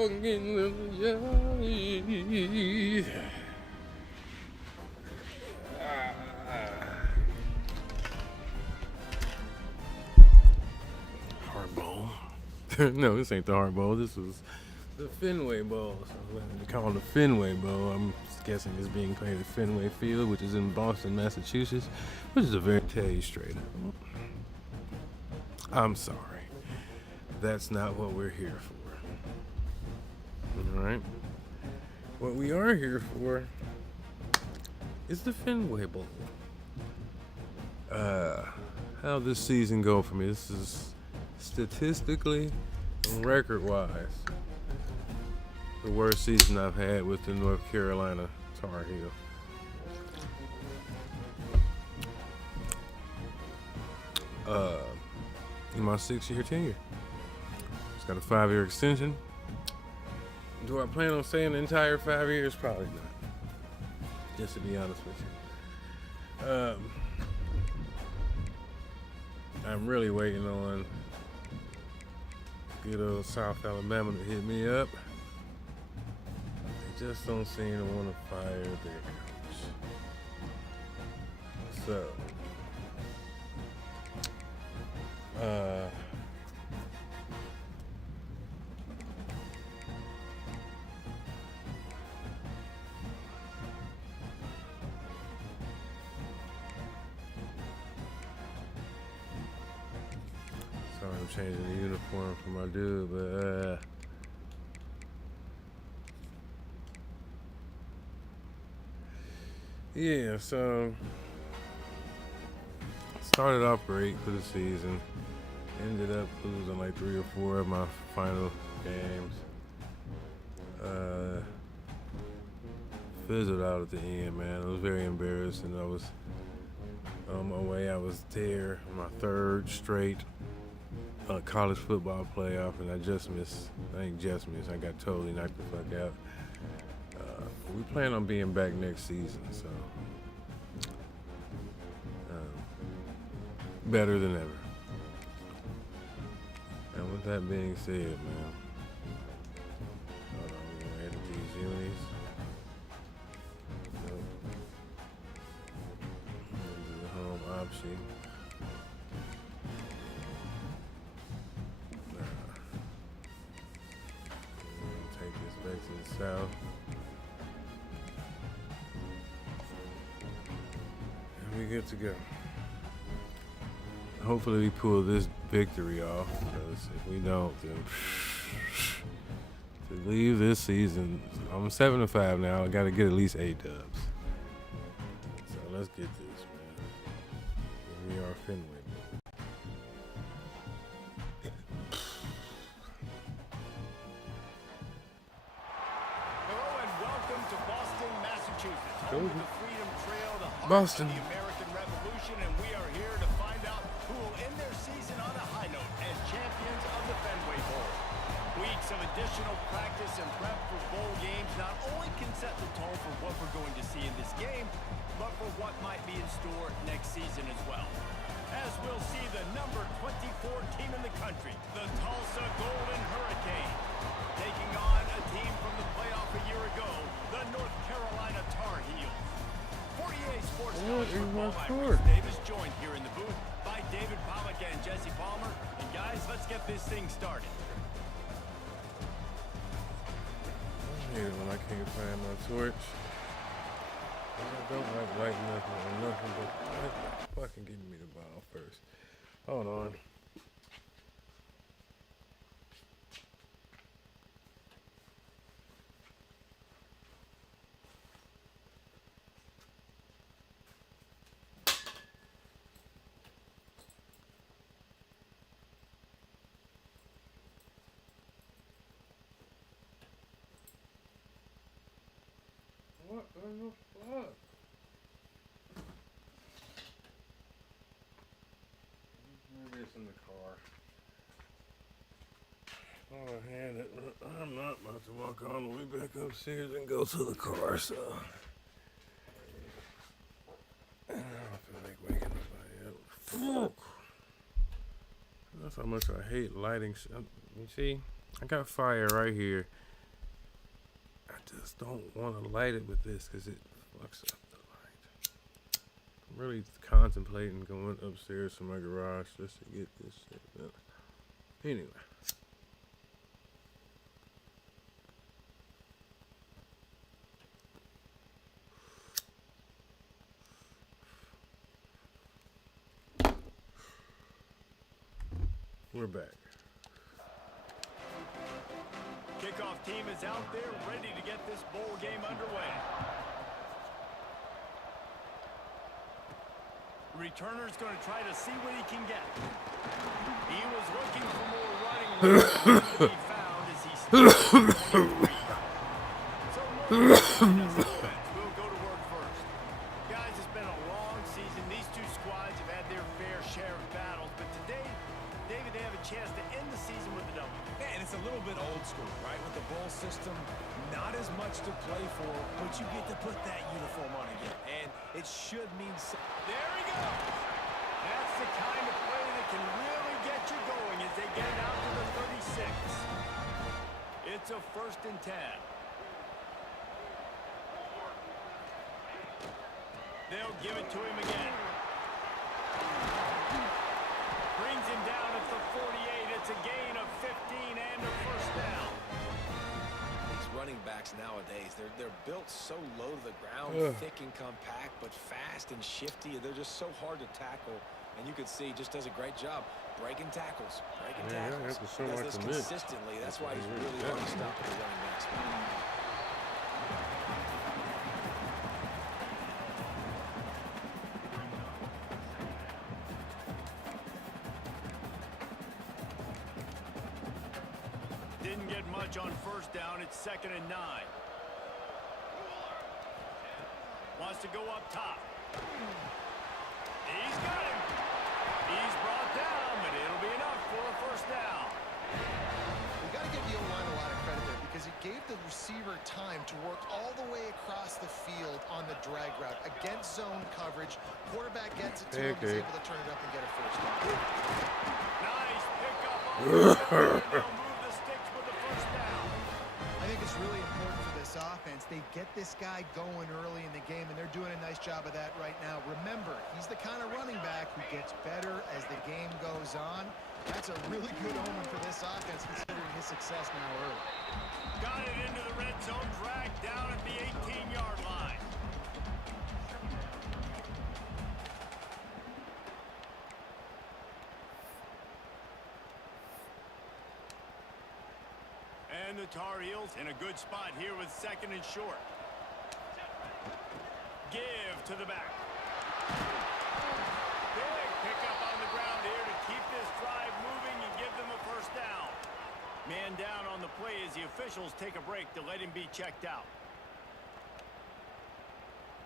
Hard bowl. No, this ain't the hard bowl. This was the Fenway Bowl. So they call it the Fenway Bowl. I'm guessing it's being played at Fenway Field, which is in Boston, Massachusetts, which is a very tell you straight up. I'm sorry. That's not what we're here for. All right. What we are here for is the Fenway Bowl. How this season go for me? This is statistically and record-wise the worst season I've had with the North Carolina Tar Heel. In my 6-year tenure. It's got a 5-year extension. Do I plan on staying the entire 5 years? Probably not. Just to be honest with you. I'm really waiting on good old South Alabama to hit me up. They just don't seem to want to fire their coach. So, sorry, I'm changing the uniform for my dude, but yeah, so started off great for the season. Ended up losing like 3 or 4 of my final games. Fizzled out at the end, man. It was very embarrassing. I was on my way. I was there on my 3rd straight college football playoff, and I just missed. I ain't just missed. I got totally knocked the fuck out. We plan on being back next season, so better than ever. And with that being said, man, hold on, we're gonna edit these unis. Nope. Do the home option. Take this back to the south. And we good to go. Hopefully we pull this victory off, because if we don't, then to leave this season, I'm 7-5 now. I got to get at least 8 dubs. So let's get this, man. Here we are, Fenway. Hello and welcome to Boston, Massachusetts, home of the Freedom Trail, the heart Boston. of the American Revolution, and we are here to find out who will end their season on a high note as champions of the Fenway Bowl. Weeks of additional practice and prep for bowl games not only can set the tone for what we're going to see in this game, but for what might be in store next season as well. As we'll see the number 24 team in the country, the Tulsa Golden Hurricane, taking on a team from the playoff a year ago, the North Carolina Tar Heels. 48 Sports College football by Chris Davis, joined here in the booth by David Pollock and Jesse Palmer. And guys, let's get this thing started. I hate it when I can't find my torch. I don't like lighting nothing or nothing, but fucking give me the ball first. Hold on. What in the fuck? Maybe it's in the car. Oh, I had it, but I'm not about to walk all the way back upstairs and go to the car, so I don't feel like waking nobody up. Fuck! That's how much I hate lighting. You see, I got fire right here, just don't want to light it with this because it fucks up the light. I'm really contemplating going upstairs to my garage just to get this shit done. Anyway. We're back. Kickoff team is out there ready to get this bowl game underway. Returner's going to try to see what he can get. He was looking for more running room than he found as he started. So we'll go to work first. Guys, it's been a long season. These two squads have had their fair share of battles, but today, David, they have a chance to end the season with a W. Yeah, and it's a little bit old school, right? With the bowl system, not as much to play for, but you get to put that uniform on again. And it should mean There he goes. That's the kind of play that can really get you going as they get it out to the 36. It's a 1st and 10. They'll give it to him again. Brings him down at the 48. It's a gain of 15 and a 1st down. these running backs nowadays, they're built so low to the ground, thick and compact, but fast and shifty. They're just so hard to tackle. And you can see he just does a great job breaking tackles, That's so He does much this to miss. consistently. That's why he's really hard to stop with the running backs. Didn't get much on 1st down. It's 2nd and 9. Wants to go up top. He's got him. He's brought down, but it'll be enough for a 1st down. We got to give the O-line a lot of credit there because it gave the receiver time to work all the way across the field on the drag route against zone coverage. Quarterback gets it to him, he's able to turn it up and get a 1st down. Nice pickup on the field. They'll move the sticks with the 1st down. I think it's really important for this offense. They get this guy going early in the game, and they're doing a nice job of that right now. Remember, he's the kind of running back who gets better as the game goes on. That's a really good omen for this offense, considering his success now early. Got it into the red zone, dragged down at the 18-yard line. And the Tar Heels in a good spot here with 2nd and short. Give to the back. Big pickup on the ground here to keep this drive moving and give them a 1st down. Man down on the play as the officials take a break to let him be checked out.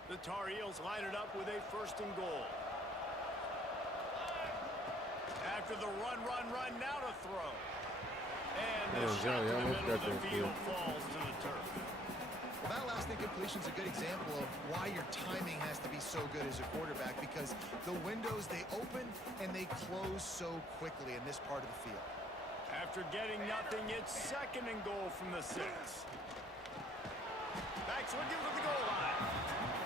The Tar Heels line it up with a 1st and goal. After the run, now to throw. And the shot to the middle of the field falls to the turf. Well, that last incompletion is a good example of why your timing has to be so good as a quarterback, because the windows, they open and they close so quickly in this part of the field. After getting nothing, it's 2nd and goal from the 6. Backs looking for the goal line.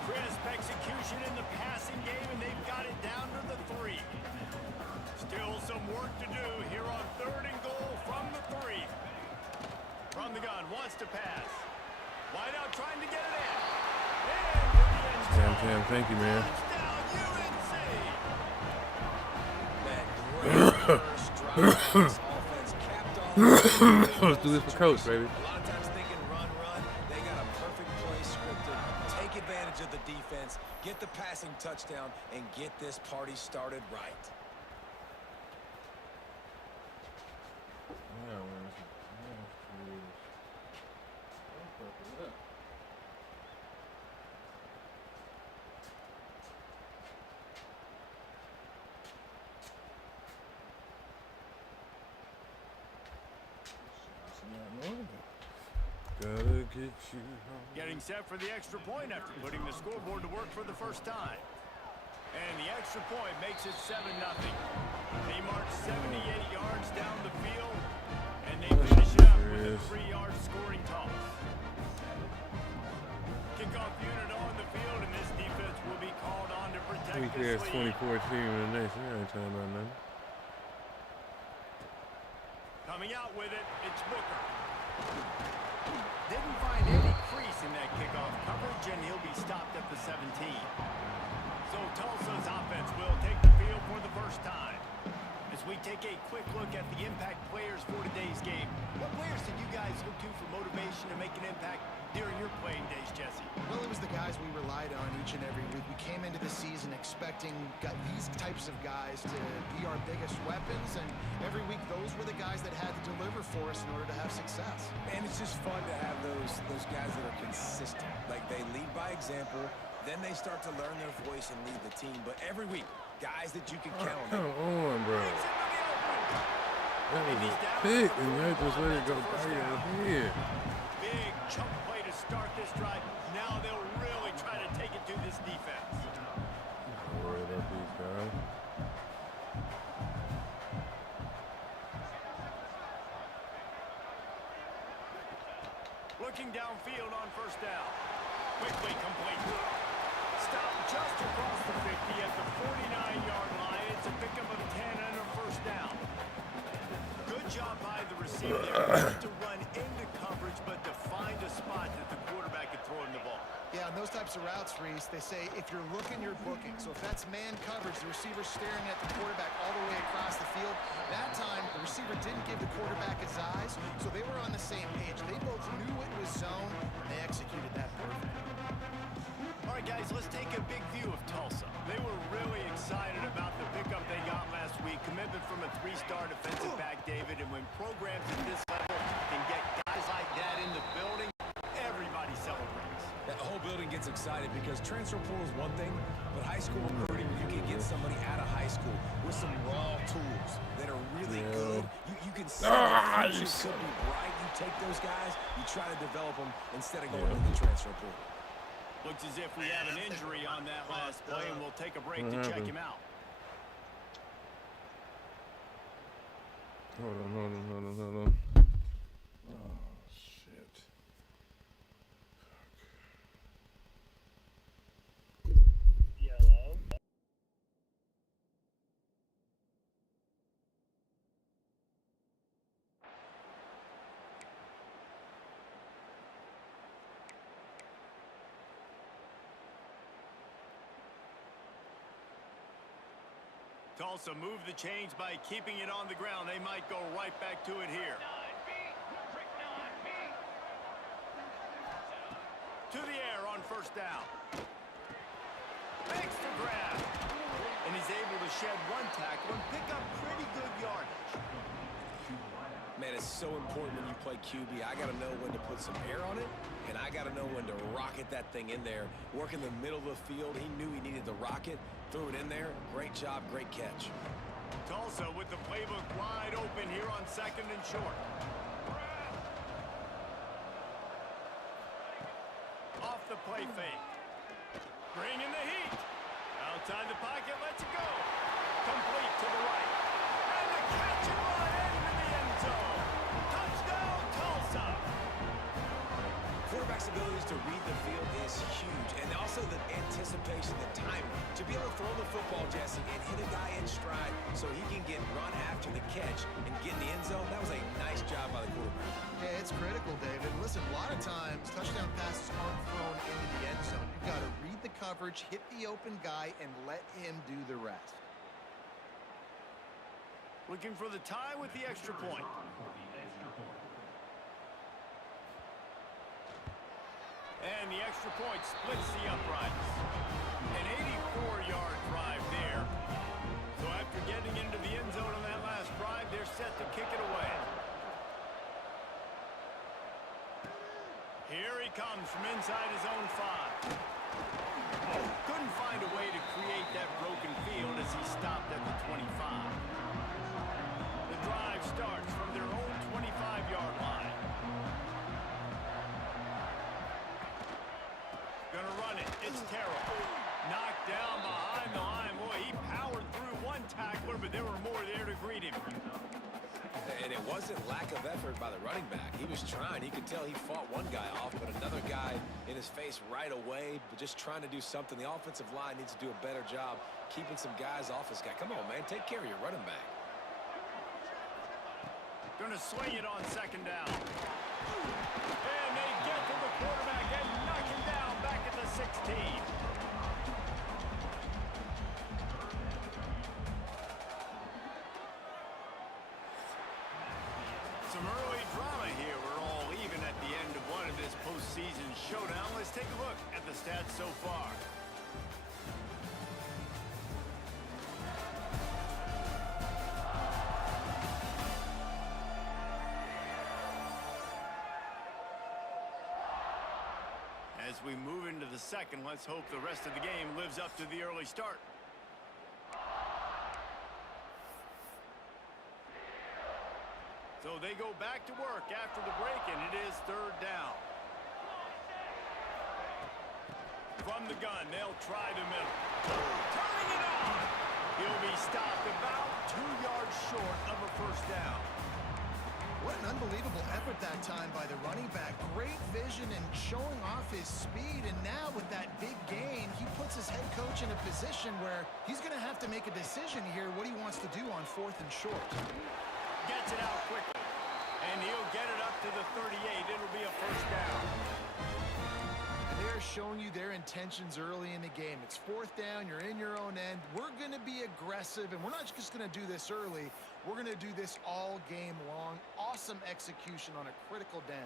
Crisp execution in the passing game, and they've got it down to the 3. Still some work to do here on 3rd and goal from the 3. From the gun, wants to pass. Wide out trying to get it in. Damn, thank you, man. Touchdown, UNC. That great first drive. This offense capped off. Let's do this for Coach, baby. A lot of times thinking run. They got a perfect play scripted. Take advantage of the defense, get the passing touchdown, and get this party started right. Gotta get you home. Getting set for the extra point after putting the scoreboard to work for the 1st time. And the extra point makes it 7-0. They march 78 yards down the field, and they finish it up with a 3-yard scoring toss. kickoff unit on the field, and this defense will be called on to protect UNC this has lead. 24 team in the nation. I ain't talking about nothing. Coming out with it, it's Booker. Didn't find any crease in that kickoff coverage, and he'll be stopped at the 17. So Tulsa's offense will take the field for the first time. As we take a quick look at the impact players for today's game, what players did you guys look to for motivation to make an impact during your playing days, Jesse? Well, it was the guys we relied on each and every week. We came into the season expecting these types of guys to be our biggest weapons, and every week those were the guys that had to deliver for us in order to have success. And it's just fun to have those guys that are consistent. Like, they lead by example, then they start to learn their voice and lead the team. But every week, guys that you can count on. Come on, bro. That was a pick, and you just let it go by your head. Big chunk play to start this drive. Now they'll really try to take it to this defense. Don't worry about these guys. Looking downfield on first down. Quickly complete. Stop just across the 50 at the 49-yard line. It's a pickup of 10 and a first down. Good job by the receiver there. Not to run into coverage, but to find a spot that the quarterback could throw him the ball. Yeah, on those types of routes, Reese, they say if you're looking, you're booking. So if that's man coverage, the receiver's staring at the quarterback all the way across the field. That time, the receiver didn't give the quarterback his eyes, so they were on the same page. They both knew it was zone, and they executed that perfectly. All right, guys, let's take a big view of Tulsa. They were really excited about the pickup they got last week. Commitment from a three-star defensive back, David, and when programs at this level can get guys like that in the building, everybody celebrates. The whole building gets excited because transfer portal is one thing, but high school recruiting, you can get somebody out of high school with some raw tools that are really good. You can see the future could be bright. You take those guys, you try to develop them instead of going to the transfer portal. Looks as if we have an injury on that last play, and we'll take a break to check him out. Hold on. Oh, shit. Yellow. Tulsa moved the chains by keeping it on the ground. They might go right back to it here. To the air on first down. Makes the grab. And he's able to shed one tackle and pick up pretty good yardage. Man, it's so important when you play QB. I got to know when to put some air on it, and I got to know when to rocket that thing in there. Work in the middle of the field. He knew he needed to rocket. Threw it in there. Great job, great catch. Tulsa with the playbook wide open here on second and short. Off the play fake. Bring in the heat. Outside the pocket, lets it go. Complete to the right. And the catch and run into the end zone. Touchdown, Tulsa. Quarterback's abilities to read the field is huge, and also the anticipation, the timing. To be able to throw the football, Jesse, and hit a guy in stride so he can get run after the catch and get in the end zone, that was a nice job by the quarterback. Yeah, it's critical, David. Listen, a lot of times, touchdown passes aren't thrown into the end zone. You've got to read the coverage, hit the open guy, and let him do the rest. Looking for the tie with the extra point. And the extra point splits the uprights. An 84-yard drive there. So after getting into the end zone on that last drive, they're set to kick it away. Here he comes from inside his own 5. Couldn't find a way to create that broken field as he stopped at the 25. The drive starts from their own 25-yard line. Gonna run it. It's terrible. Knocked down behind the line. Boy, he powered through one tackler, but there were more there to greet him. And it it wasn't lack of effort by the running back. He was trying. You could tell he fought one guy off, but another guy in his face right away, but just trying to do something. The offensive line needs to do a better job keeping some guys off this guy. Come on, man. Take care of your running back. Going to swing it on second down. And they get to the quarterback and knock him down back at the 16. Some early drama here. We're all even at the end of one of this postseason showdown. Let's take a look at the stats so far. As we move into the second, let's hope the rest of the game lives up to the early start. So they go back to work after the break, and it is third down. From the gun, they'll try the middle. Turning it on! He'll be stopped about 2 yards short of a first down. What an unbelievable effort that time by the running back. Great vision and showing off his speed. And now with that big gain, he puts his head coach in a position where he's going to have to make a decision here what he wants to do on 4th and short. Gets it out quickly. And he'll get it up to the 38. It'll be a first down. They're showing you their intentions early in the game. It's 4th down. You're in your own end. We're going to be aggressive, and we're not just going to do this early. We're going to do this all game long. Awesome execution on a critical down.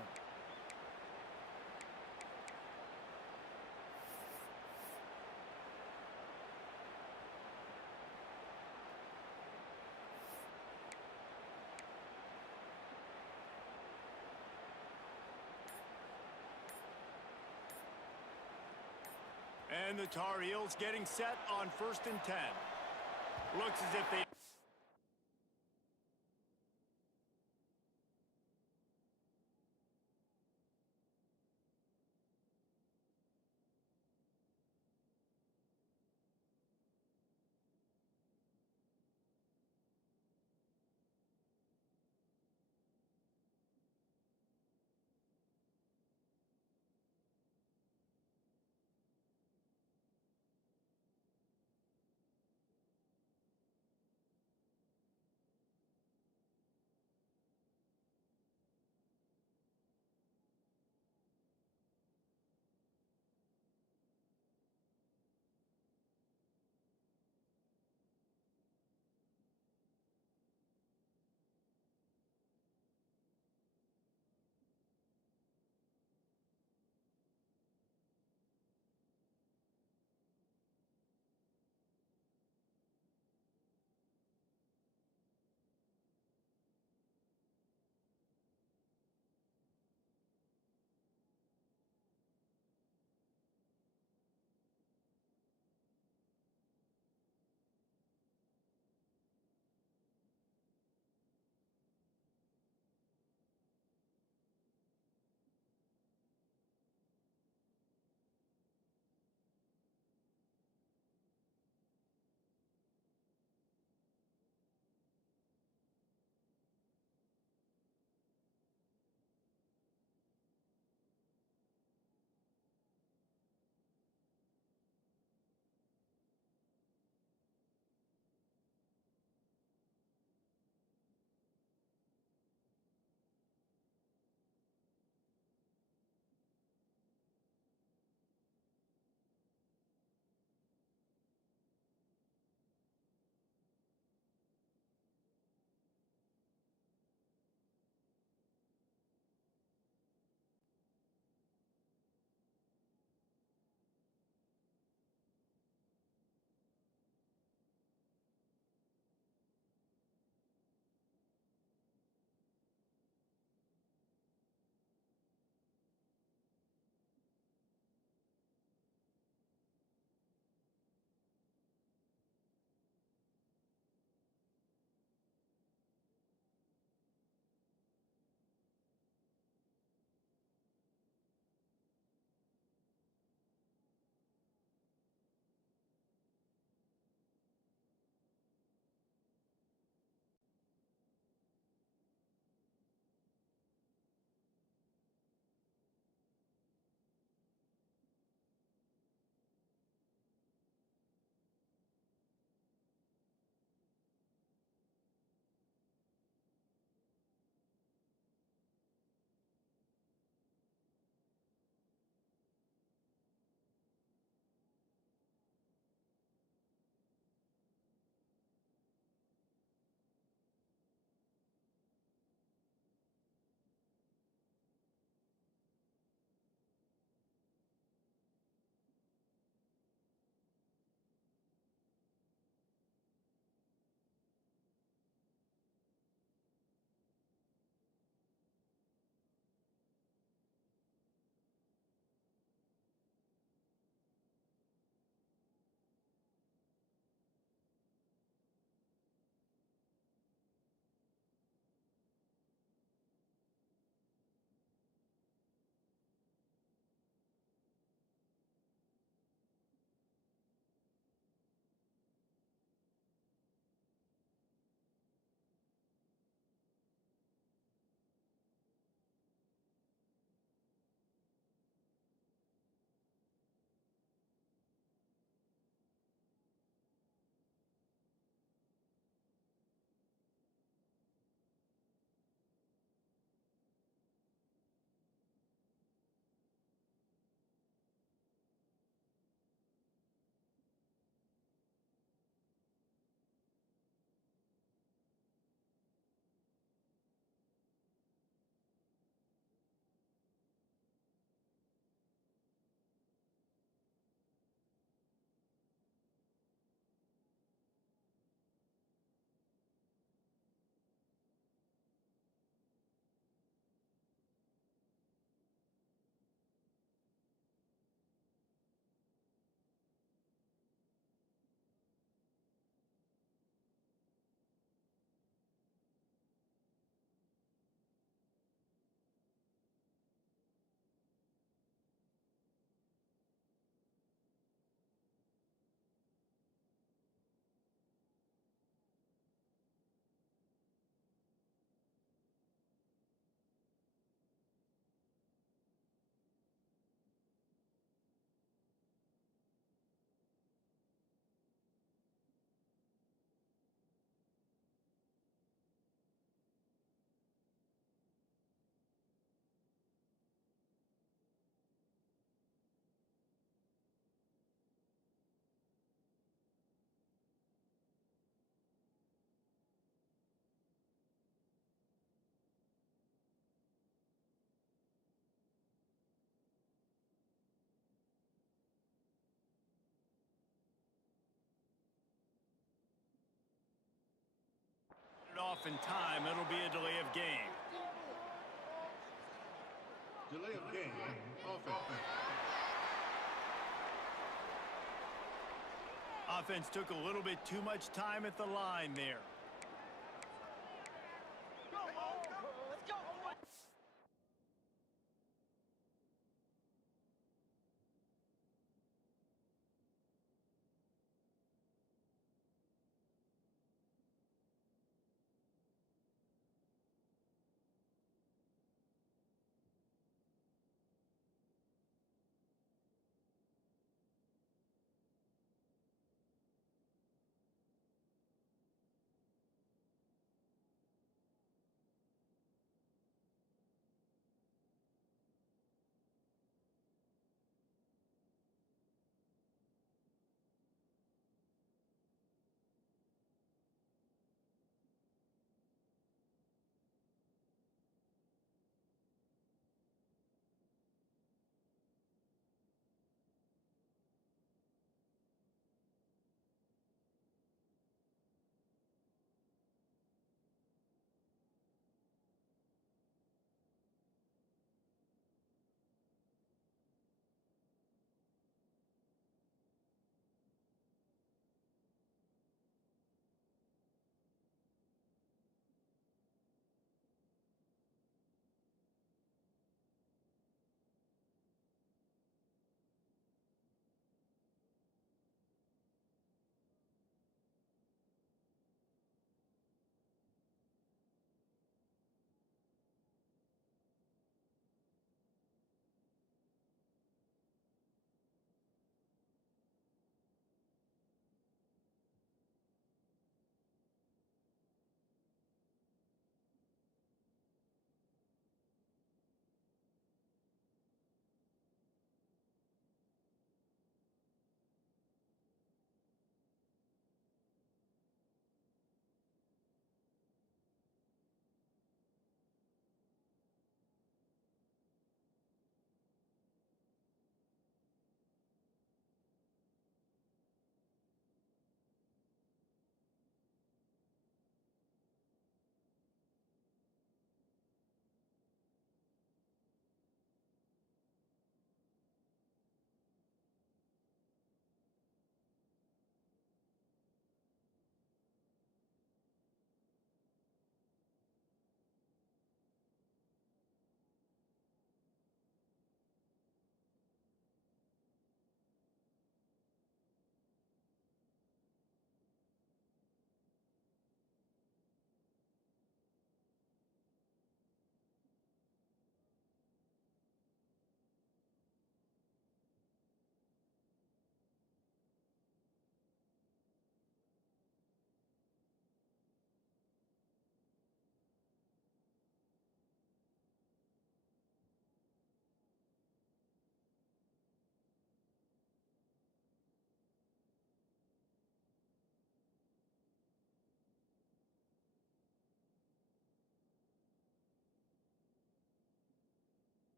And the Tar Heels getting set on 1st and 10. Looks as if they... off in time, it'll be a delay of game. Delay of game, offense. Offense took a little bit too much time at the line there.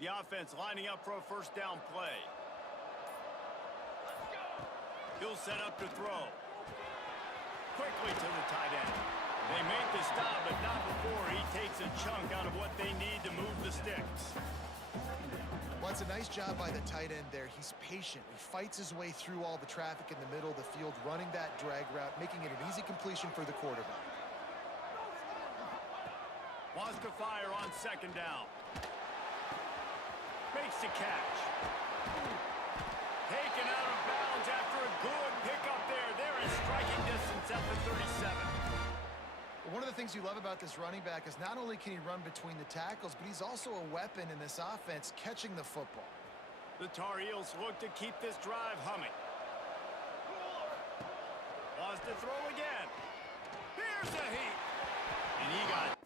The offense lining up for a first down play. He'll set up to throw. Quickly to the tight end. They make the stop, but not before he takes a chunk out of what they need to move the sticks. Well, it's a nice job by the tight end there. He's patient. He fights his way through all the traffic in the middle of the field, running that drag route, making it an easy completion for the quarterback. Wants to fire on second down. Makes the catch. Taken out of bounds after a good pickup there. They're in striking distance at the 37. Well, one of the things you love about this running back is not only can he run between the tackles, but he's also a weapon in this offense, catching the football. The Tar Heels look to keep this drive humming. Wants to throw again. Here's a heat. And he got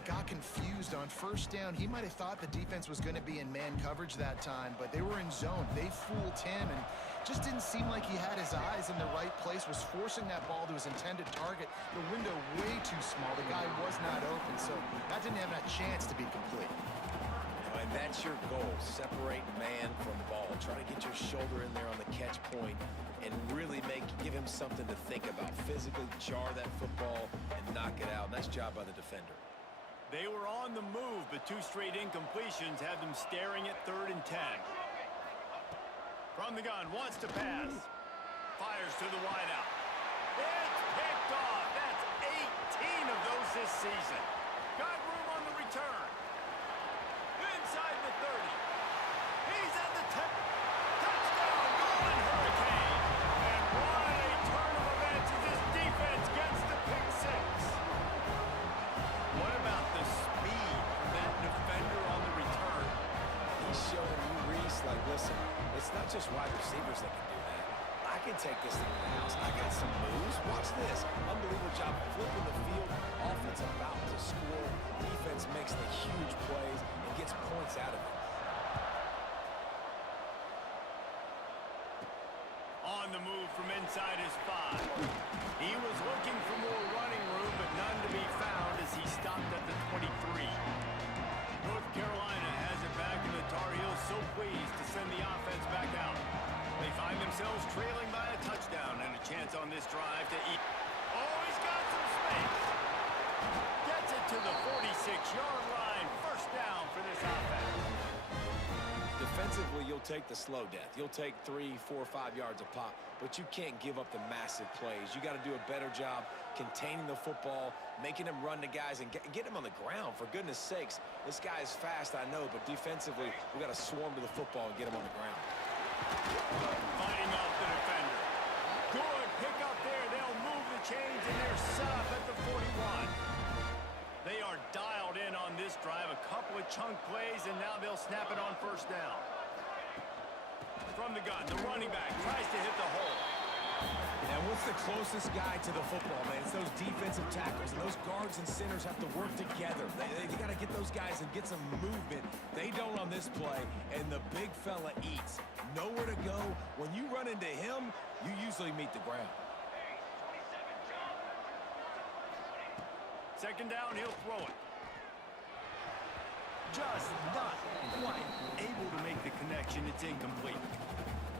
quarterback got confused on first down. He might have thought the defense was going to be in man coverage that time, but they were in zone. They fooled him and just didn't seem like he had his eyes in the right place, was forcing that ball to his intended target. The window way too small. The guy was not open, so that didn't have a chance to be complete. And that's your goal. Separate man from ball. Try to get your shoulder in there on the catch point and really give him something to think about. Physically jar that football and knock it out. Nice job by the defender. They were on the move, but 2 straight incompletions have them staring at 3rd and 10. From the gun, wants to pass. Fires to the wideout. It's picked off. That's 18 of those this season. Got room on the return. Inside the 30. He's at the 10. Touchdown, Golden Hurricane. And what a turn of events as this defense gets the pick 6. What about the speed from that defender on the return? He's showing you, Reese, like, listen, it's not just wide receivers that can do that. I can take this thing to the house. I got some moves. Watch this. Unbelievable job flipping the field. Offense about to score. Defense makes the huge plays and gets points out of it. On the move from inside his 5. He was looking for more running room, but none to be found as he stopped at the 23. North Carolina has it back, and the Tar Heels so pleased to send the offense back out. They find themselves trailing by a touchdown and a chance on this drive to eat. Oh, he's got some space. Gets it to the 46-yard line. First down for this offense. Defensively, you'll take the slow death. You'll take 3, 4, 5 yards a pop, but you can't give up the massive plays. You got to do a better job containing the football, making him run to guys, and get him on the ground. For goodness sakes, this guy is fast, I know, but defensively, we got to swarm to the football and get him on the ground. Fighting off the defender. Good pick up there. They'll move the chains, and they're set up at the 41. They are dialed in on this drive. A couple of chunk plays, and now they'll snap it on first down. From the gun, the running back tries to hit the hole. And what's the closest guy to the football, man? It's those defensive tackles. And those guards and centers have to work together. They got to get those guys and get some movement. They don't on this play, and the big fella eats. Nowhere to go. When you run into him, you usually meet the ground. Second down, he'll throw it. Just not quite able to make the connection. It's incomplete.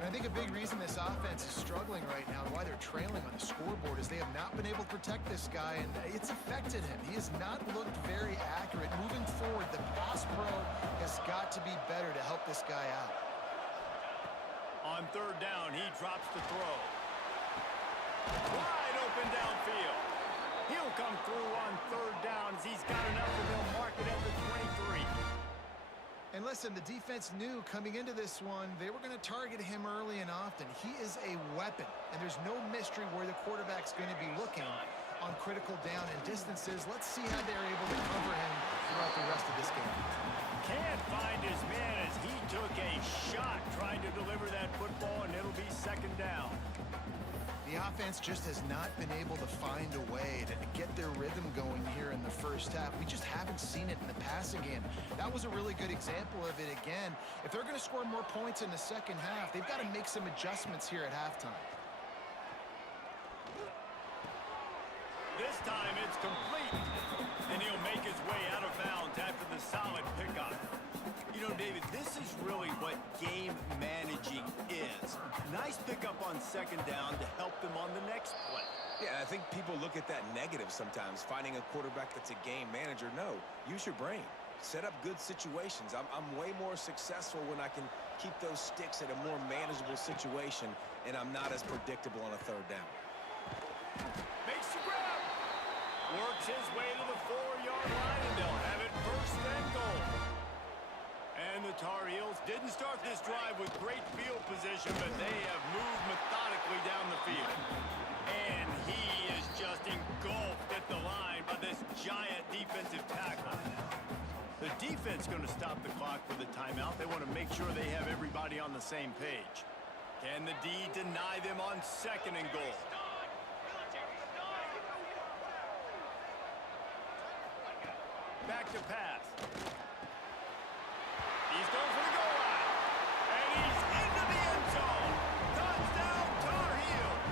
And I think a big reason this offense is struggling right now and why they're trailing on the scoreboard is they have not been able to protect this guy, and it's affected him. He has not looked very accurate. Moving forward, the pass pro has got to be better to help this guy out. On third down, he drops the throw. Wide open downfield. He'll come through on third down as he's got enough, and they'll mark it at the 23. And listen, the defense knew coming into this one, they were going to target him early and often. He is a weapon, and there's no mystery where the quarterback's going to be looking on critical down and distances. Let's see how they're able to cover him throughout the rest of this game. Can't find his man as he took a shot trying to deliver that football, and it'll be second down. The offense just has not been able to find a way to get their rhythm going here in the first half. We just haven't seen it in the passing game. That was a really good example of it again. If they're going to score more points in the second half, they've got to make some adjustments here at halftime. This time it's complete, and he'll make his way out of bounds after the solid pickup. You know, David, this is really what game managing is. Nice pickup on second down to help them on the next play. Yeah, I think people look at that negative sometimes, finding a quarterback that's a game manager. No, use your brain. Set up good situations. I'm way more successful when I can keep those sticks at a more manageable situation, and I'm not as predictable on a third down. Makes the grab. Works his way to the 4-yard line, and they'll have it first and goal. And the Tar Heels didn't start this drive with great field position, but they have moved methodically down the field. And he is just engulfed at the line by this giant defensive tackle. The defense going to stop the clock for the timeout. They want to make sure they have everybody on the same page. Can the D deny them on second and goal? back to pass. He's going for the goal line. And he's into the end zone. Touchdown, Tar Heels.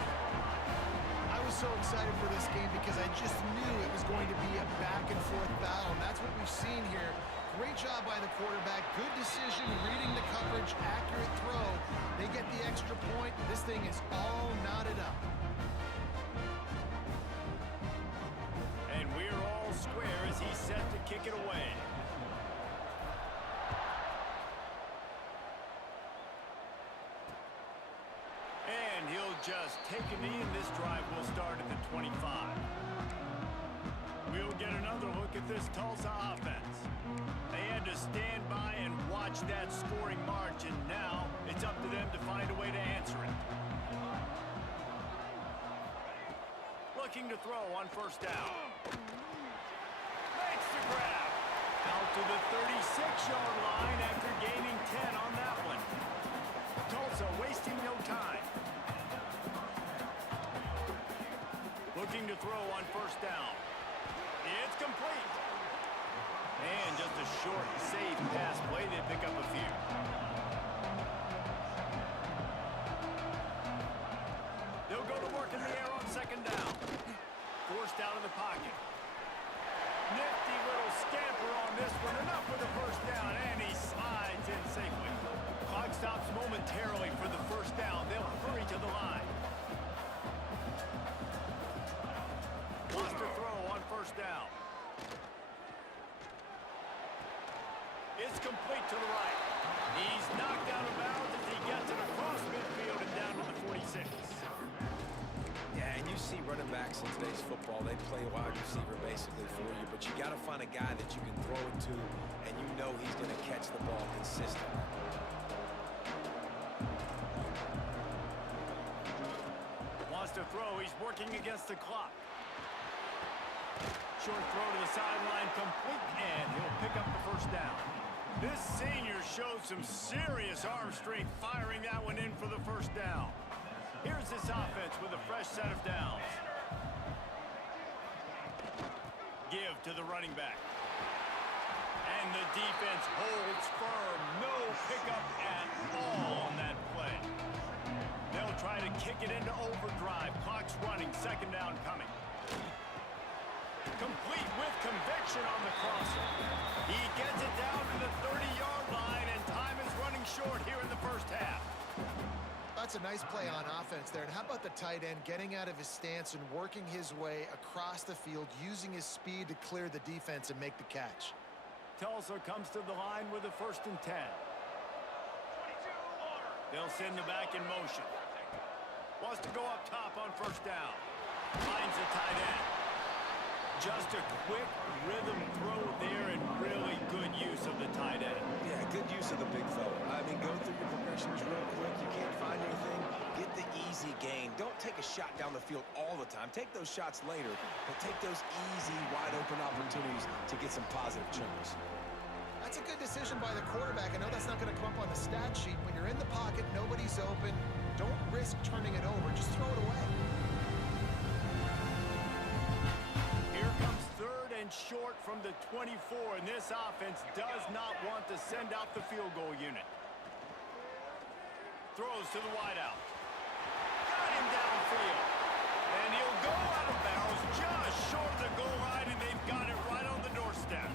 I was so excited for this game because I just knew it was going to be a back-and-forth battle, and that's what we've seen here. Great job by the quarterback. Good decision, reading the coverage, accurate throw. They get the extra point. This thing is all knotted up. And we're all square as he's set to kick it away. And he'll just take a knee, and this drive will start at the 25. We'll get another look at this Tulsa offense. They had to stand by and watch that scoring march, and now it's up to them to find a way to answer it. Looking to throw on first down. Makes the grab. Out to the 36-yard line after gaining 10 on that one. Tulsa wasting no time. Looking to throw on first down. It's complete. And just a short, safe pass play. They pick up a few. They'll go to work in the air on second down. Forced out of the pocket. Nifty little scamper on this one. Enough for the first down, and he slides in safely. Clock stops momentarily for the first down. They'll hurry to the line. Wants to throw on first down. It's complete to the right. He's knocked out of bounds as he gets it across midfield and down to the 46. Yeah, and you see running backs in today's football, they play wide receiver basically for you, but you got to find a guy that you can throw it to, and you know he's going to catch the ball consistently. Wants to throw. He's working against the clock. Short throw to the sideline, complete, and he'll pick up the first down. This senior showed some serious arm strength firing that one in for the first down. Here's this offense with a fresh set of downs. Give to the running back. And the defense holds firm. No pickup at all on that play. They'll try to kick it into overdrive. Clock's running. Second down coming. Complete with conviction on the crosser. He gets it down to the 30-yard line, and time is running short here in the first half. That's a nice play on offense there. And how about the tight end getting out of his stance and working his way across the field, using his speed to clear the defense and make the catch. Tulsa comes to the line with a 1st and 10. They'll send the back in motion. Wants to go up top on first down. Finds the tight end. Just a quick rhythm throw there, and really good use of the tight end. Yeah, good use of the big fella. I mean, go through your progressions real quick. You can't find anything. Get the easy gain. Don't take a shot down the field all the time. Take those shots later, but take those easy, wide-open opportunities to get some positive chunks. That's a good decision by the quarterback. I know that's not going to come up on the stat sheet. When you're in the pocket, nobody's open. Don't risk turning it over. Just throw it away. Here comes 3rd and short from the 24, and this offense does not want to send out the field goal unit. Throws to the wideout. Got him downfield. And he'll go out of bounds just short of the goal line, and they've got it right on the doorstep.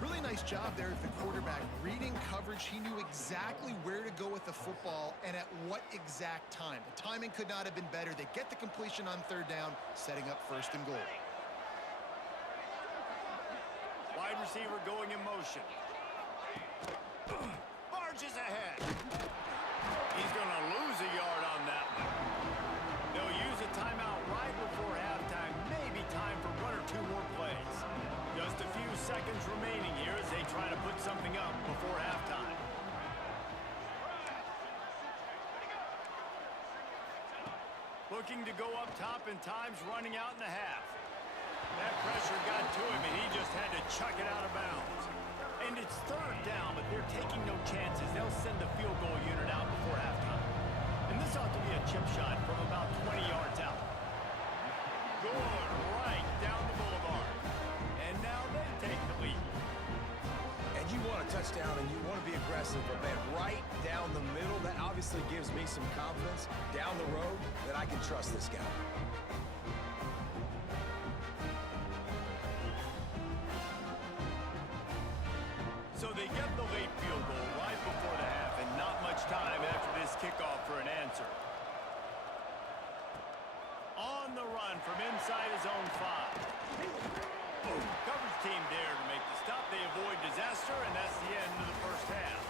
Really nice job there of the quarterback. Reading coverage, he knew exactly where to go with the football and at what exact time. The timing could not have been better. They get the completion on 3rd down, setting up 1st and goal. Wide receiver going in motion. Barges ahead. He's going to lose a yard on that one. They'll use a timeout right before halftime. Maybe time for 1 or 2 more plays. Just a few seconds remaining here as they try to put something up before halftime. Looking to go up top, and time's running out in the half. That pressure got to him, and he just had to chuck it out of bounds. And it's 3rd down, but they're taking no chances. They'll send the field goal unit out before halftime. And this ought to be a chip shot from about 20 yards out. Going right down the boulevard. And now they take the lead. touchdown and you want to be aggressive, but man, right down the middle, that obviously gives me some confidence down the road that I can trust this guy. So they get the late field goal right before the half, and not much time after this kickoff for an answer. On the run from inside his own 5. Boom. Coverage team there to make the stop. They avoid disaster, and that's the end of the first half.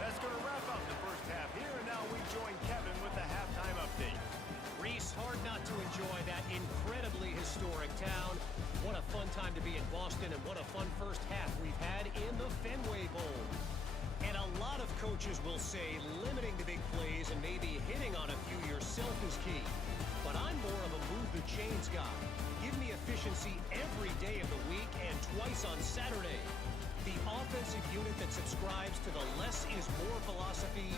That's going to wrap up the first half here, and now we join Kevin with the halftime update. Reese, hard not to enjoy that incredibly historic town. What a fun time to be in Boston, and what a fun first half we've had in the Fenway Bowl. And a lot of coaches will say limiting the big plays and maybe hitting on a few yourself is key. But I'm more of a move the chains guy. Give me efficiency every day of the week and twice on Saturday. The offensive unit that subscribes to the less is more philosophy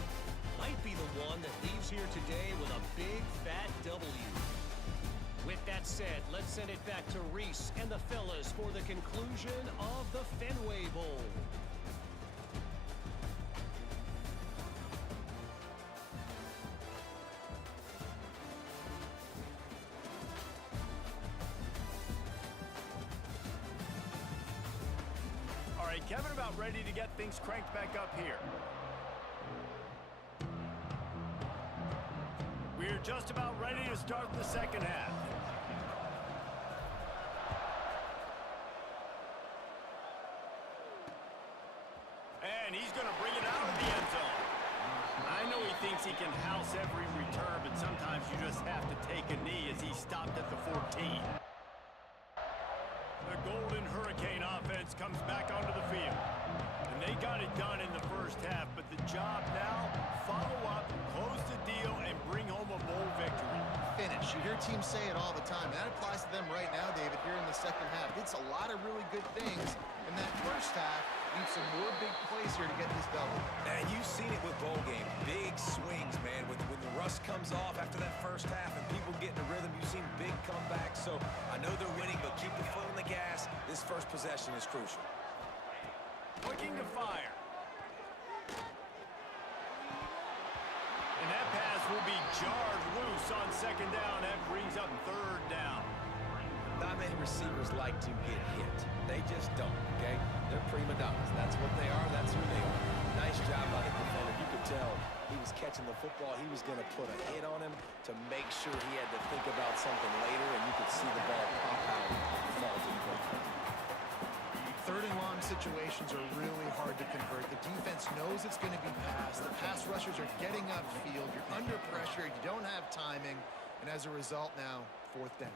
might be the one that leaves here today with a big fat W. With that said, let's send it back to Reese and the fellas for the conclusion of the Fenway Bowl. All right, Kevin, about ready to get things cranked back up here. We're just about ready to start the second half. And he's going to bring it out of the end zone. I know he thinks he can house every return, but sometimes you just have to take a knee as he stopped at the 14. The Golden Hurricane offense comes back onto the field. And they got it done in the first half, but the job now, follow up, close the deal, and bring home a bowl victory. Finish. You hear teams say it all the time. That applies to them right now, David, here in the second half. It's a lot of really good things in that first half. Need some more big plays here to get this double. And you've seen it with bowl games. Big swings, man. When the rust comes off after that first half and people get in a rhythm, you've seen big comebacks. So I know they're winning, but keep your foot on the gas. This first possession is crucial. Looking to fire. And that pass will be jarred loose on second down. That brings up third down. Not many receivers like to get hit. They just don't, okay? They're prima donnas. That's what they are. That's who they are. Nice job by the defender. You could tell he was catching the football. He was going to put a hit on him to make sure he had to think about something later, and you could see the ball pop out and fall to the ground. Third and long situations are really hard to convert. The defense knows it's going to be passed. The pass rushers are getting upfield. You're under pressure. You don't have timing. And as a result now, fourth down.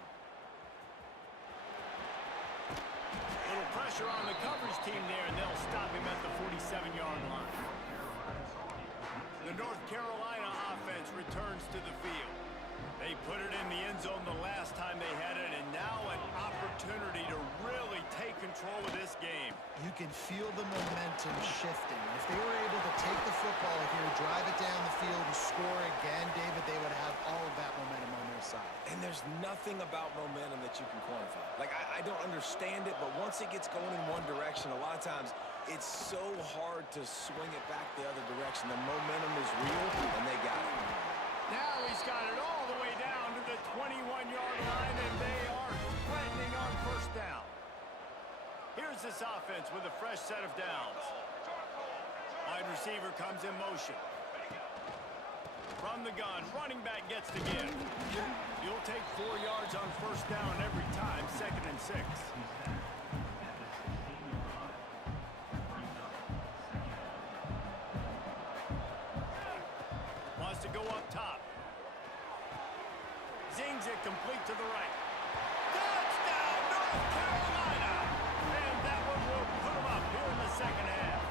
Little pressure on the coverage team there, and they'll stop him at the 47-yard line. The North Carolina offense returns to the field. They put it in the end zone the last time they had it, and now an opportunity to really take control of this game. You can feel the momentum shifting. If they were able to take the football here, drive it down the field, and score again, David, they would have all of that momentum on their side. And there's nothing about momentum that you can quantify. Like, I don't understand it, but once it gets going in one direction, a lot of times it's so hard to swing it back the other direction. The momentum is real, and they got it. Now he's got it all the way down to the 21-yard line, and they are threatening on first down. Here's this offense with a fresh set of downs. Wide receiver comes in motion. From the gun, running back gets the give. You'll take 4 yards on first down every time, 2nd and 6. Wants to go up top. Zings it complete to the right. Touchdown, North Carolina! And that one will put them up here in the second half.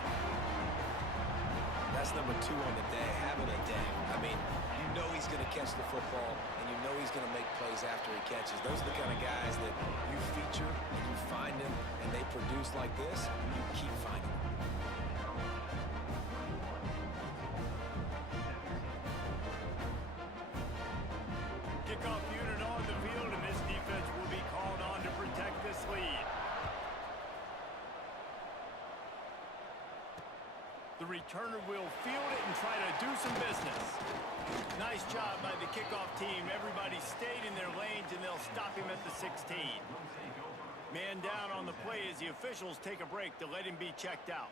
That's number 2 on the day, having a day. I mean, you know he's going to catch the football, and you know he's going to make plays after he catches. Those are the kind of guys that you feature, and you find them, and they produce like this, you keep finding them. Kickoff unit on the field, and this defense will be called on to protect this lead. returner will field it and try to do some business. Nice job by the kickoff team. Everybody stayed in their lanes, and they'll stop him at the 16. Man down on the play as the officials take a break to let him be checked out.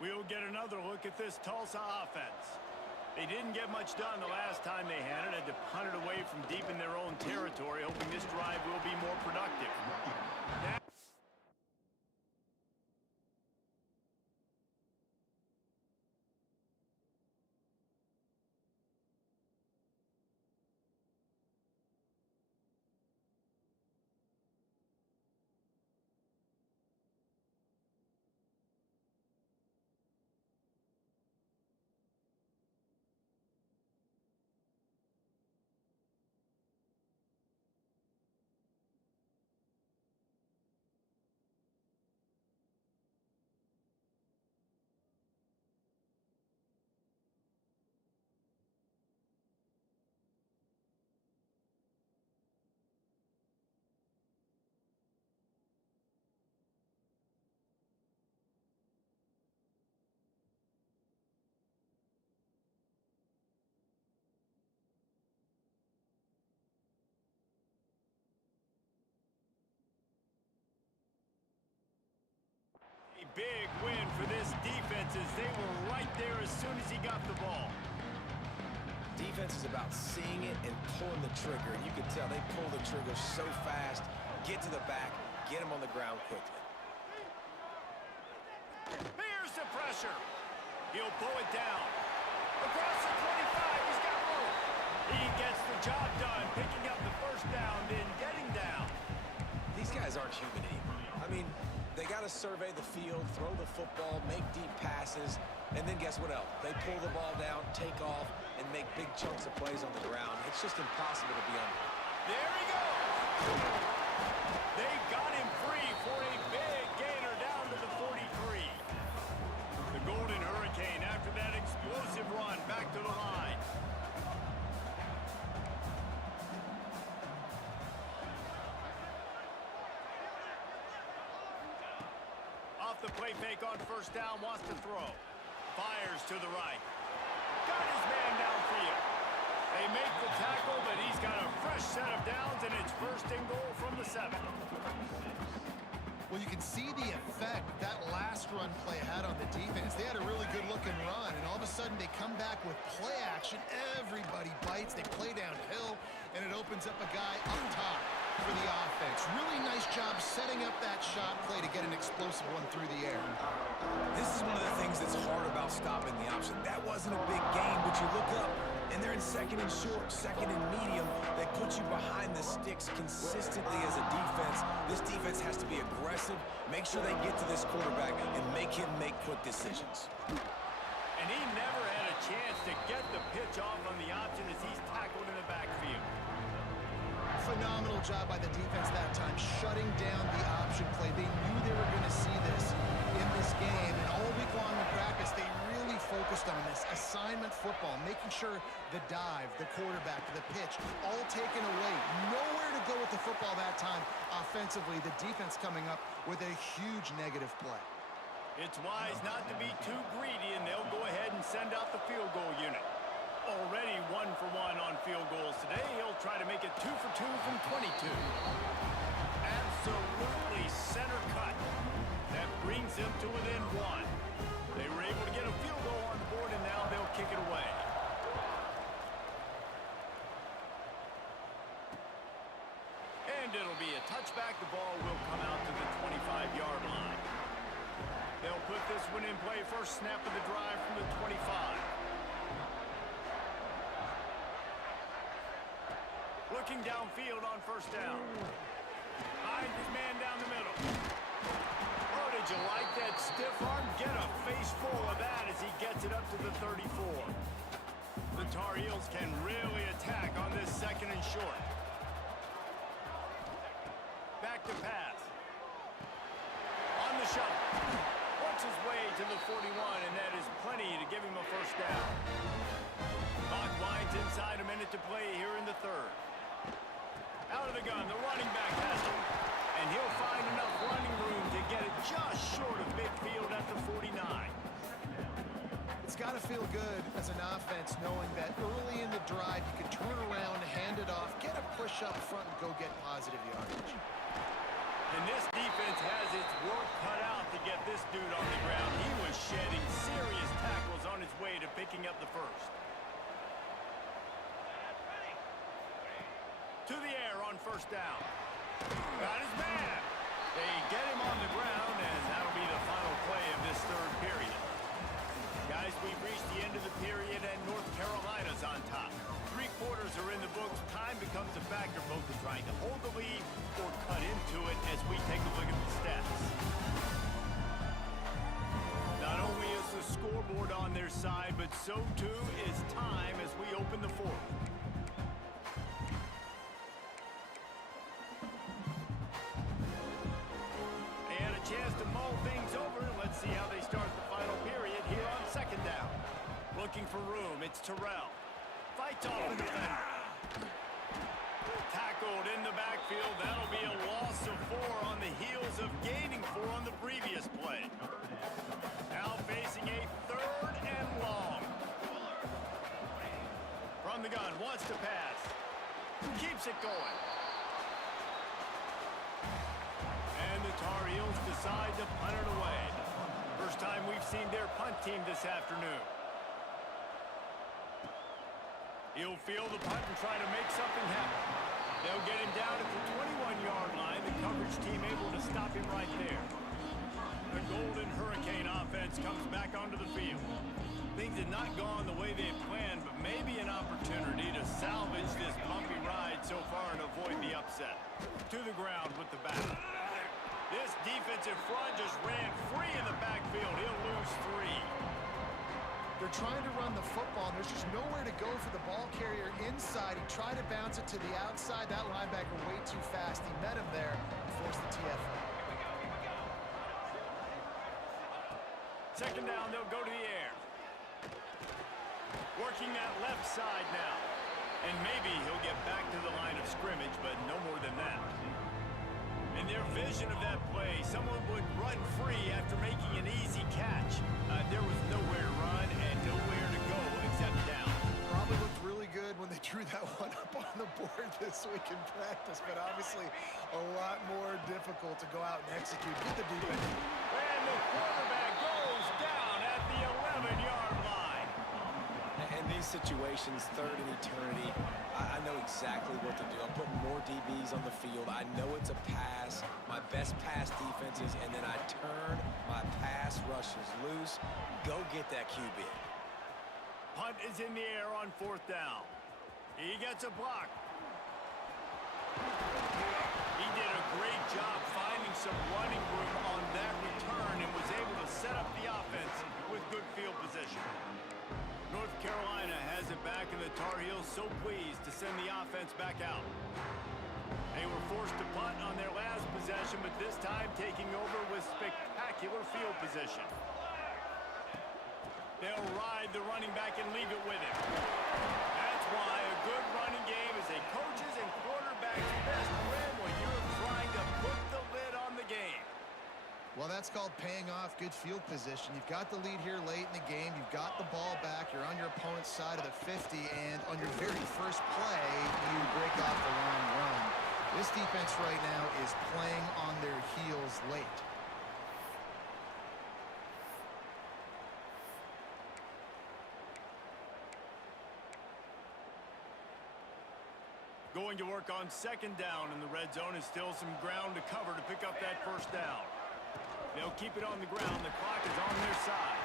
We'll get another look at this Tulsa offense. They didn't get much done the last time they had it. Had to punt it away from deep in their own territory, hoping this drive will be more productive. A big win for this defense as they were right there as soon as he got the ball. Defense is about seeing it and pulling the trigger. And you can tell they pull the trigger so fast, get to the back, get him on the ground quickly. Here's the pressure. He'll pull it down. Across the 25, he's got room. He gets the job done, picking up the first down, then getting down. These guys aren't human anymore. I mean, they got to survey the field, throw the football, make deep passes, and then guess what else? They pull the ball down, take off, and make big chunks of plays on the ground. It's just impossible to be under. There he goes. They got him free for a big gainer down to the 43. The Golden Hurricane, after that explosive run, back to the line. Off the play fake on first down, wants to throw. Fires to the right. Got his man downfield. They make the tackle, but he's got a fresh set of downs, and it's first and goal from the 7. Well, you can see the effect that last run play had on the defense. They had a really good-looking run, and all of a sudden they come back with play action. Everybody bites. They play downhill, and it opens up a guy up top for the offense. Really nice job setting up that shot play to get an explosive one through the air. This is one of the things that's hard about stopping the option. That wasn't a big gain, but you look up, and they're in second and short, second and medium. They put you behind the sticks consistently as a defense. This defense has to be aggressive, make sure they get to this quarterback, and make him make quick decisions. And he never had a chance to get the pitch off on the option as he's tackled in the backfield. Phenomenal job by the defense that time, shutting down the option play. They knew they were going to see this in this game, and all week long in practice, they really focused on this assignment football, making sure the dive, the quarterback, the pitch, all taken away. Nowhere to go with the football that time offensively. The defense coming up with a huge negative play. It's wise not to be too greedy, and they'll go ahead and send out the field goal unit. Already 1 for 1 on field goals today. He'll try to make it 2 for 2 from 22. Absolutely center cut. That brings them to within 1. They were able to get a field goal on the board, and now they'll kick it away. And it'll be a touchback. The ball will come out to the 25-yard line. They'll put this one in play. First snap of the drive from the 25. Looking downfield on first down. Finds his man down the middle. Oh, did you like that stiff arm? Get a face full of that as he gets it up to the 34. The Tar Heels can really attack on this second and short. Back to pass. On the shuttle. Works his way to the 41, and that is plenty to give him a first down. Clock winds inside, a minute to play here in the third. Out of the gun, the running back has it. And he'll find enough running room to get it just short of midfield at the 49. It's got to feel good as an offense knowing that early in the drive you can turn around, hand it off, get a push up front, and go get positive yardage. And this defense has its work cut out to get this dude on the ground. He was shedding serious tackles on his way to picking up the first. To the air on first down. Got his man. They get him on the ground, and that'll be the final play of this third period. Guys, we've reached the end of the period, and North Carolina's on top. 3 quarters are in the books. Time becomes a factor, both in trying to hold the lead or cut into it as we take a look at the stats. Not only is the scoreboard on their side, but so too is time as we open the fourth. And a chance to mull things over. Let's see how they start the final period here on second down. Looking for room, it's Terrell. Fights off the defender. Tackled in the backfield. That'll be a loss of 4 on the heels of gaining 4 on the previous play. Now facing a third and long. From the gun, wants to pass. Keeps it going. And the Tar Heels decide to punt it away. First time we've seen their punt team this afternoon. He'll field the punt and try to make something happen. They'll get him down at the 21-yard line. The coverage team able to stop him right there. The Golden Hurricane offense comes back onto the field. Things had not gone the way they had planned, but maybe an opportunity to salvage this bumpy ride so far and avoid the upset. To the ground with the back. This defensive front just ran free in the backfield. He'll lose 3. They're trying to run the football, and there's just nowhere to go for the ball carrier inside. He tried to bounce it to the outside. That linebacker way too fast. He met him there and forced the TFL. Second down, they'll go to the air. Working that left side now. And maybe he'll get back to the line of scrimmage, but no more than that. In their vision of that play, someone would run free after making an easy catch. There was nowhere to run and nowhere to go except down. Probably looked really good when they drew that one up on the board this week in practice, but obviously a lot more difficult to go out and execute. Get the defense. And the quarterback goes down at the 11-yard line. In these situations, third and eternity, I know exactly what to do. I'm putting more DBs on the field. I know it's a pass, my best pass defenses, and then I turn my pass rushes loose. Go get that QB. Punt is in the air on fourth down. He gets a block. He did a great job finding some running room on that return and was able to set up the offense with good field position. North Carolina has it back, and the Tar Heels so pleased to send the offense back out. They were forced to punt on their last possession, but this time taking over with spectacular field position. They'll ride the running back and leave it with him. That's why a good running game is a coach's and quarterback's best friend when you're trying to put the lid on the game. Well, that's called paying off good field position. You've got the lead here late in the game. You've got the ball back. You're on your opponent's side of the 50, and on your very first play, you break off the long run. This defense right now is playing on their heels late. Going to work on second down in the red zone is still some ground to cover to pick up that first down. They'll keep it on the ground. The clock is on their side.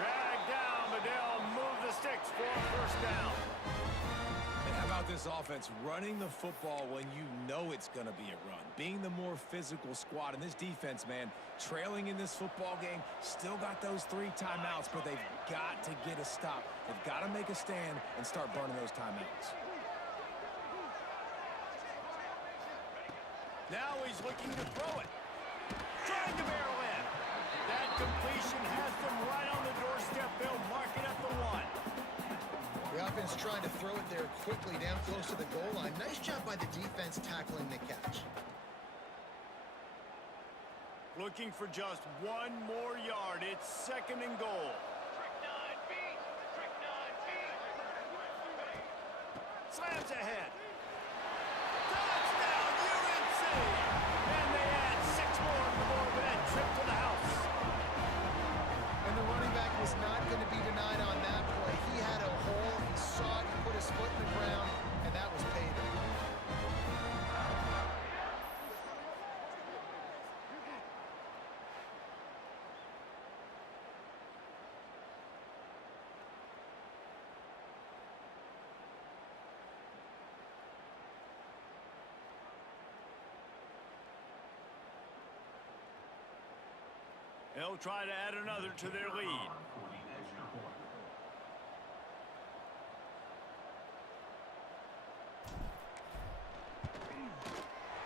Drag down, but they'll move the sticks for a first down. And how about this offense running the football when you know it's going to be a run? Being the more physical squad. And this defense, man, trailing in this football game, still got those 3 timeouts, but they've got to get a stop. They've got to make a stand and start burning those timeouts. Now he's looking to throw it. Trying to barrel in. That completion has them right on the doorstep. They'll mark it at the 1. The offense was trying to throw it there quickly down close to the goal line. Nice job by the defense tackling the catch. Looking for just one more yard. It's 2nd and goal. Slams ahead. Touchdown, UNC! And they add 6 more on the board with that trip to the house. And the running back was not going to be denied on that play. He had a hole. He saw it. He put his foot in the ground, and that was pay dirt. They'll try to add another to their lead.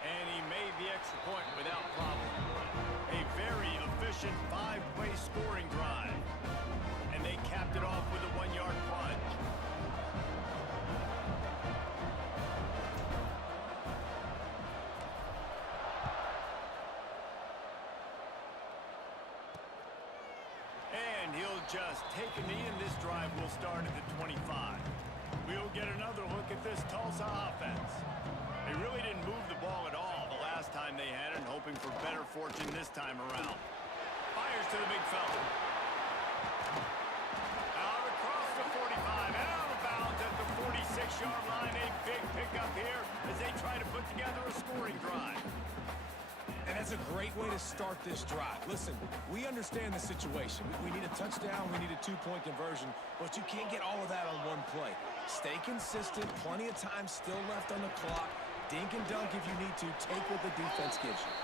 And he made the extra point without problem. A very efficient 5-play scoring drive. And they capped it off with a 1-yard plunge. He'll just take a knee, and this drive will start at the 25. We'll get another look at this Tulsa offense. They really didn't move the ball at all the last time they had it, hoping for better fortune this time around. Fires to the big fella. Out across the 45, and out of bounds at the 46-yard line. A big pickup here as they try to put together a scoring drive. And that's a great way to start this drive. Listen, we understand the situation. We need a touchdown, we need a 2-point conversion, but you can't get all of that on one play. Stay consistent, plenty of time still left on the clock. Dink and dunk if you need to. Take what the defense gives you.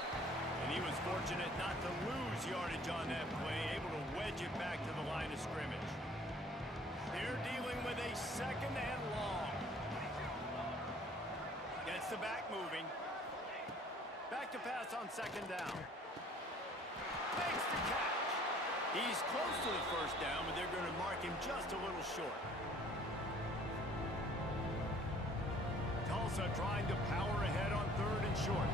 And he was fortunate not to lose yardage on that play, able to wedge it back to the line of scrimmage. They're dealing with a 2nd and long. Gets the back moving. Back to pass on 2nd down. Makes the catch. He's close to the 1st down, but they're going to mark him just a little short. Tulsa trying to power ahead on 3rd and short.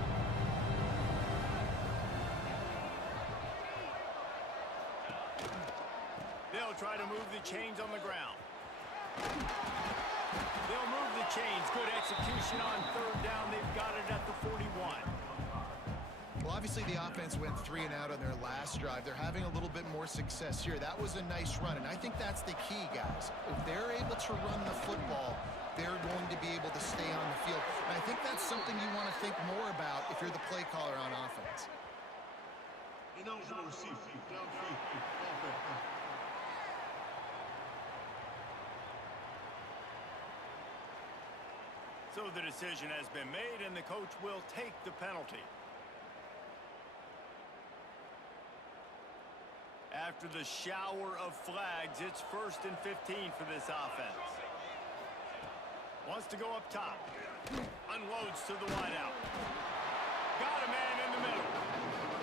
They'll try to move the chains on the ground. They'll move the chains. Good execution on 3rd down. They've got it at the 41. Well, obviously the offense went 3 and out on their last drive. They're having a little bit more success here. That was a nice run, and I think that's the key, guys. If they're able to run the football, they're going to be able to stay on the field. And I think that's something you want to think more about if you're the play caller on offense. Ineligible receiver, downfield, offense. So the decision has been made, and the coach will take the penalty. After the shower of flags, it's 1st and 15 for this offense. Wants to go up top. Unloads to the wideout. Got a man in the middle.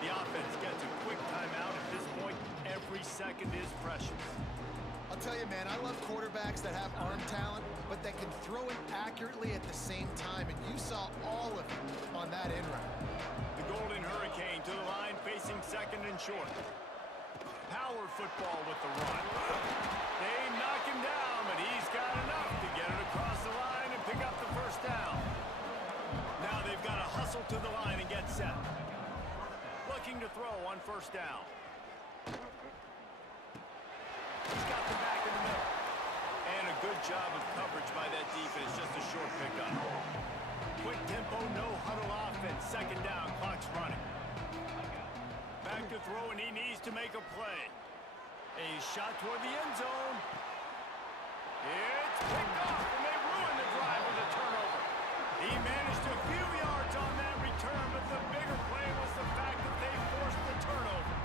The offense gets a quick timeout. At this point, every second is precious. I'll tell you, man, I love quarterbacks that have arm talent, but that can throw it accurately at the same time, and you saw all of it on that end route. The Golden Hurricane to the line, facing 2nd and short. Power football with the run. They knock him down, but he's got enough to get it across the line and pick up the 1st down. Now they've got to hustle to the line and get set. Looking to throw on 1st down. He's got the back in the middle. And a good job of coverage by that defense, just a short pickup. Quick tempo, no huddle offense. 2nd down, clock's running. Back to throw, and he needs to make a play. A shot toward the end zone. It's picked off, and they ruin the drive with a turnover. He managed a few yards on that return, but the bigger play was the fact that they forced the turnover.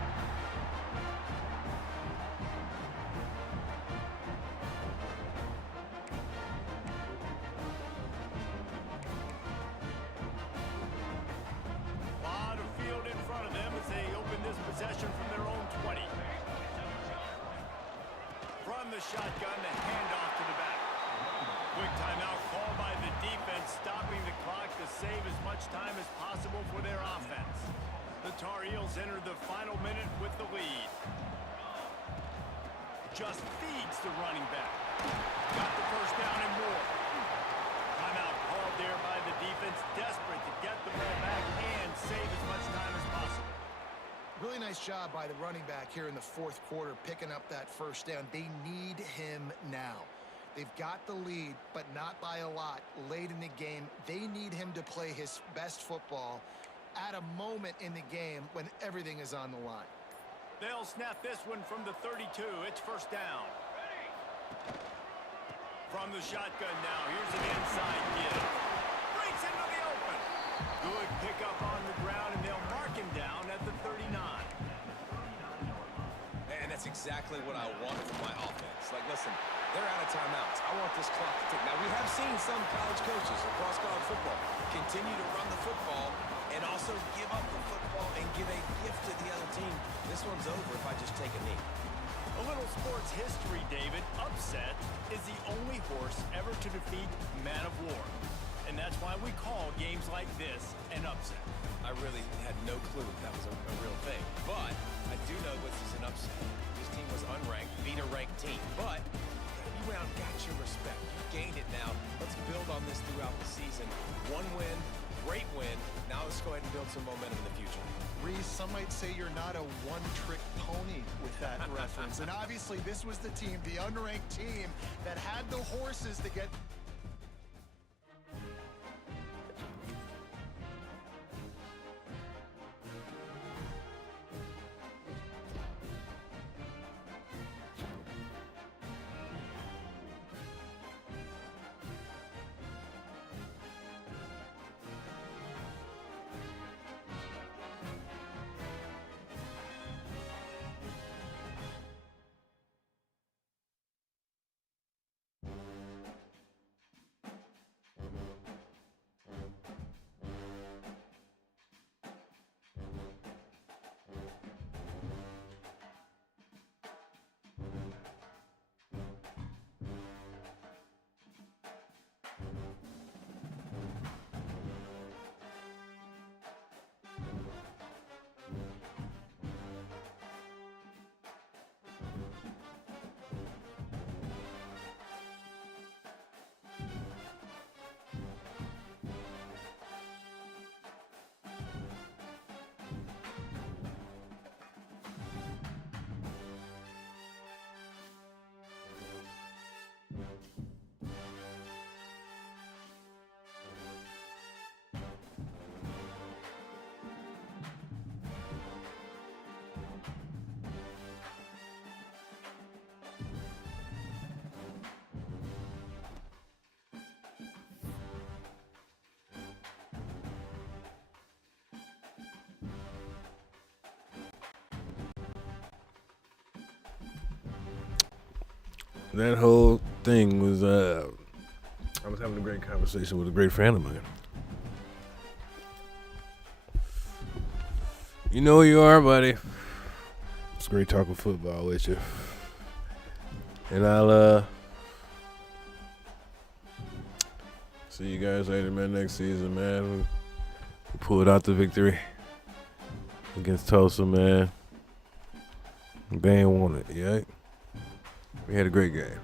Possession from their own 20. From the shotgun, the handoff to the back. Quick timeout called by the defense, stopping the clock to save as much time as possible for their offense. The Tar Heels enter the final minute with the lead. Just feeds the running back. Got the first down and more. Timeout called there by the defense, desperate to get the ball back and save as much time as possible. Really nice job by the running back here in the fourth quarter, picking up that first down. They need him now. They've got the lead, but not by a lot late in the game. They need him to play his best football at a moment in the game when everything is on the line. They'll snap this one from the 32. It's first down. From the shotgun now, here's an inside give. Breaks into the open. Good pickup on the ground, and they'll mark him down at the 39. And that's exactly what I want from my offense. Like, listen, they're out of timeouts. I want this clock to tick. Now, we have seen some college coaches across college football continue to run the football and also give up the football and give a gift to the other team. This one's over if I just take a knee. A little sports history, David. Upset is the only horse ever to defeat Man of War. And that's why we call games like this an upset. I really had no clue that was a real thing. But I do know this is an upset. This team was unranked, beat a ranked team. But you got your respect. You gained it now. Let's build on this throughout the season. One win, great win. Now let's go ahead and build some momentum in the future. Reese, some might say you're not a one-trick pony with that reference. And obviously this was the team, the unranked team, that had the horses to get... That whole thing was, I was having a great conversation with a great friend of mine. You know who you are, buddy. It's great talking football with you. And I'll see you guys later, man, next season, man. We pulled out the victory against Tulsa, man. They ain't won it yet. We had a great game.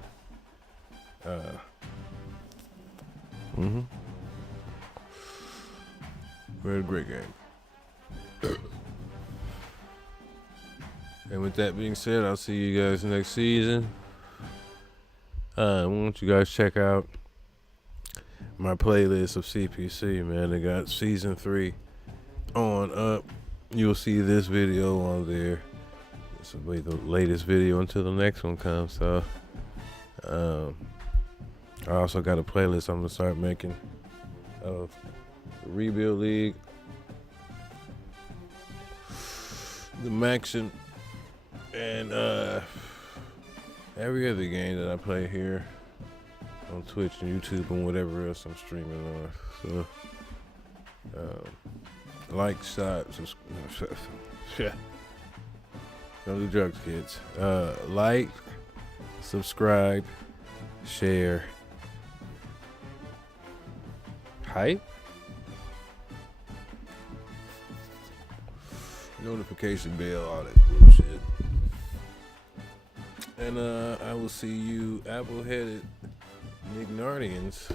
We had a great game. And with that being said, I'll see you guys next season. Why don't you guys check out my playlist of CPC, man. They got season 3 on up. You'll see this video on there. This will be the latest video until the next one comes. So I also got a playlist I'm gonna start making of the Rebuild League, the Maxim, and every other game that I play here on Twitch and YouTube and whatever else I'm streaming on. So like, subscribe. Don't do drugs, kids. Like, subscribe, share, Hype? Notification bell, all that bullshit. And I will see you apple-headed Nignardians